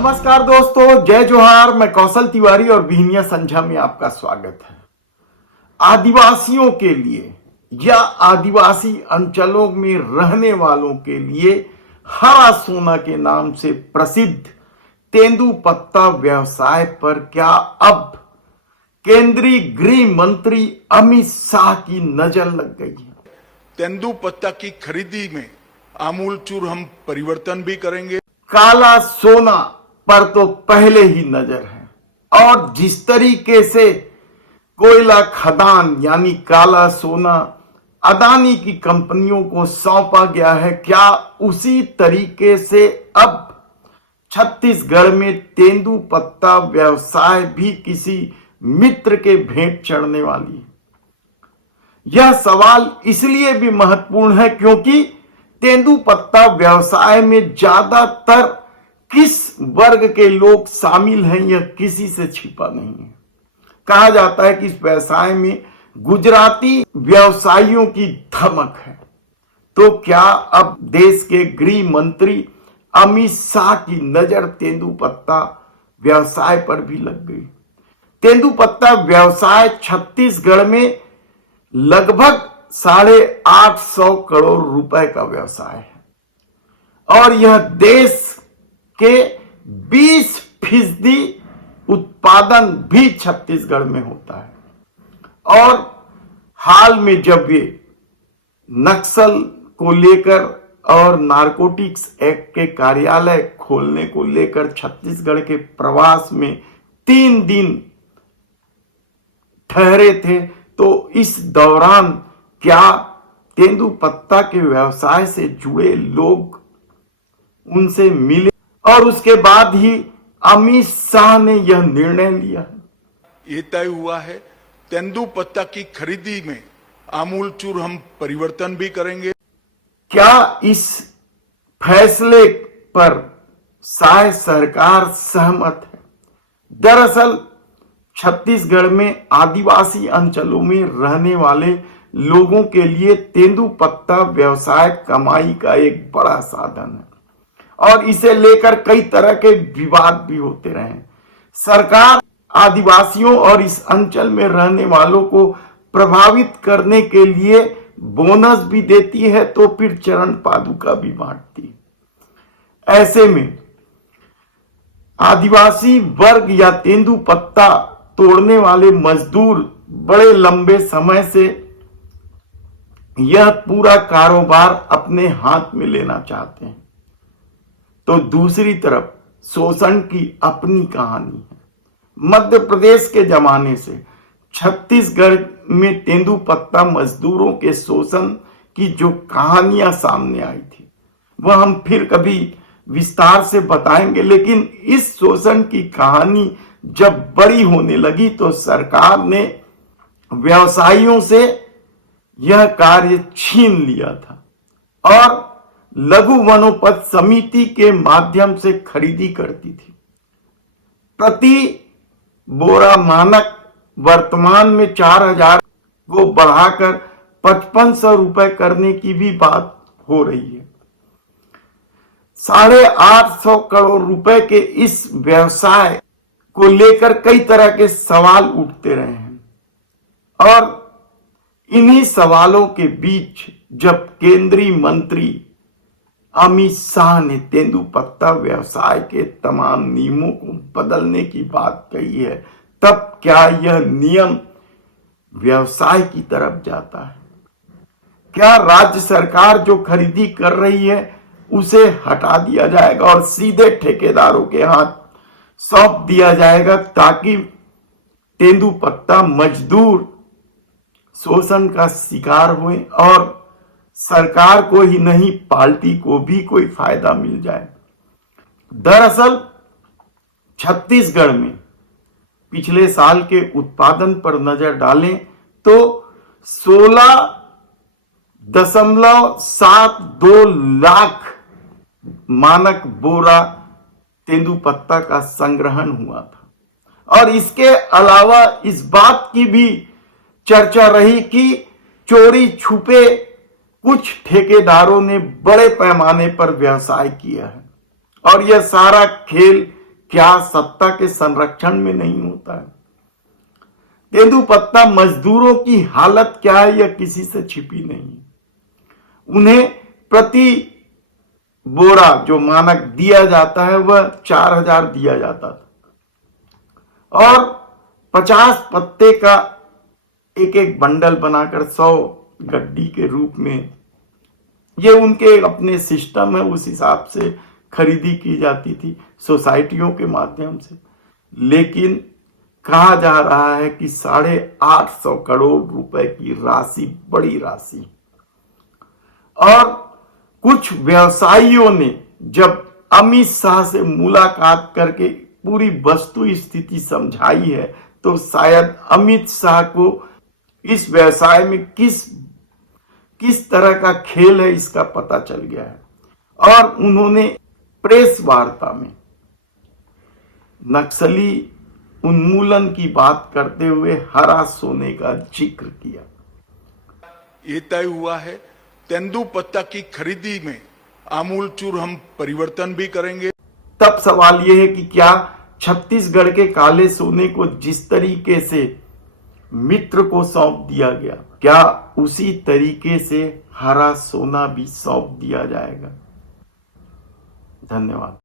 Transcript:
नमस्कार दोस्तों, जय जोहार। मैं कौशल तिवारी और बिहनिया संझा में आपका स्वागत है। आदिवासियों के लिए या आदिवासी अंचलों में रहने वालों के लिए हरा सोना के नाम से प्रसिद्ध तेंदूपत्ता व्यवसाय पर क्या अब केंद्रीय गृह मंत्री अमित शाह की नजर लग गई है? तेंदूपत्ता की खरीदी में आमूलचूर हम परिवर्तन भी करेंगे। काला सोना पर तो पहले ही नजर है और जिस तरीके से कोयला खदान यानी काला सोना अदानी की कंपनियों को सौंपा गया है, क्या उसी तरीके से अब छत्तीसगढ़ में तेंदूपत्ता व्यवसाय भी किसी मित्र के भेंट चढ़ने वाली है? यह सवाल इसलिए भी महत्वपूर्ण है क्योंकि तेंदूपत्ता व्यवसाय में ज्यादातर किस वर्ग के लोग शामिल हैं यह किसी से छिपा नहीं है। कहा जाता है कि इस व्यवसाय में गुजराती व्यवसायियों की धमक है। तो क्या अब देश के गृह मंत्री अमित शाह की नजर तेंदूपत्ता व्यवसाय पर भी लग गई? तेंदूपत्ता व्यवसाय छत्तीसगढ़ में लगभग 850 करोड़ रुपए का व्यवसाय है और यह देश के 20% उत्पादन भी छत्तीसगढ़ में होता है। और हाल में जब ये नक्सल को लेकर और नारकोटिक्स एक्ट के कार्यालय खोलने को लेकर छत्तीसगढ़ के प्रवास में 3 दिन ठहरे थे, तो इस दौरान क्या तेंदूपत्ता के व्यवसाय से जुड़े लोग उनसे मिले और उसके बाद ही अमित शाह ने यह निर्णय लिया? ये तय हुआ है तेंदूपत्ता की खरीदी में आमूलचूर हम परिवर्तन भी करेंगे। क्या इस फैसले पर शाह सरकार सहमत है? दरअसल छत्तीसगढ़ में आदिवासी अंचलों में रहने वाले लोगों के लिए तेंदूपत्ता व्यवसाय कमाई का एक बड़ा साधन है और इसे लेकर कई तरह के विवाद भी होते रहे। सरकार आदिवासियों और इस अंचल में रहने वालों को प्रभावित करने के लिए बोनस भी देती है तो फिर चरण पादुका भी बांटती है। ऐसे में आदिवासी वर्ग या तेंदूपत्ता तोड़ने वाले मजदूर बड़े लंबे समय से यह पूरा कारोबार अपने हाथ में लेना चाहते हैं, तो दूसरी तरफ शोषण की अपनी कहानी है। मध्य प्रदेश के जमाने से छत्तीसगढ़ में तेंदूपत्ता मजदूरों के शोषण की जो कहानियां सामने आई थी वह हम फिर कभी विस्तार से बताएंगे, लेकिन इस शोषण की कहानी जब बड़ी होने लगी तो सरकार ने व्यवसायियों से यह कार्य छीन लिया था और लघु वनोपज समिति के माध्यम से खरीदी करती थी। प्रति बोरा मानक वर्तमान में 4000 को बढ़ाकर 5500 रुपए करने की भी बात हो रही है। 850 करोड़ रुपए के इस व्यवसाय को लेकर कई तरह के सवाल उठते रहे हैं और इन्हीं सवालों के बीच जब केंद्रीय मंत्री अमित शाह ने तेंदूपत्ता व्यवसाय के तमाम नियमों को बदलने की बात कही है, तब क्या यह नियम व्यवसाय की तरफ जाता है? क्या राज्य सरकार जो खरीदी कर रही है उसे हटा दिया जाएगा और सीधे ठेकेदारों के हाथ सौंप दिया जाएगा ताकि तेंदूपत्ता मजदूर शोषण का शिकार हुए और सरकार को ही नहीं पार्टी को भी कोई फायदा मिल जाए? दरअसल छत्तीसगढ़ में पिछले साल के उत्पादन पर नजर डालें तो 16.72 लाख मानक बोरा तेंदूपत्ता का संग्रहण हुआ था और इसके अलावा इस बात की भी चर्चा रही कि चोरी छुपे कुछ ठेकेदारों ने बड़े पैमाने पर व्यवसाय किया है और यह सारा खेल क्या सत्ता के संरक्षण में नहीं होता है? तेंदुपत्ता मजदूरों की हालत क्या है यह किसी से छिपी नहीं है। उन्हें प्रति बोरा जो मानक दिया जाता है वह 4000 दिया जाता था और 50 पत्ते का एक एक बंडल बनाकर 100 गड्डी के रूप में ये उनके अपने सिस्टम है, उस हिसाब से खरीदी की जाती थी सोसाइटियों के माध्यम से। लेकिन कहा जा रहा है कि 850 करोड़ रुपए की राशि, बड़ी राशि। और कुछ व्यवसायियों ने जब अमित शाह से मुलाकात करके पूरी वस्तु स्थिति समझाई है तो शायद अमित शाह को इस व्यवसाय में किस तरह का खेल है इसका पता चल गया है। और उन्होंने प्रेस वार्ता में नक्सली उन्मूलन की बात करते हुए हरा सोने का जिक्र किया। ये तय हुआ है तेंदुपत्ता की खरीदी में आमूलचूर हम परिवर्तन भी करेंगे। तब सवाल यह है कि क्या छत्तीसगढ़ के काले सोने को जिस तरीके से मित्र को सौंप दिया गया, क्या उसी तरीके से हरा सोना भी सौंप दिया जाएगा? धन्यवाद।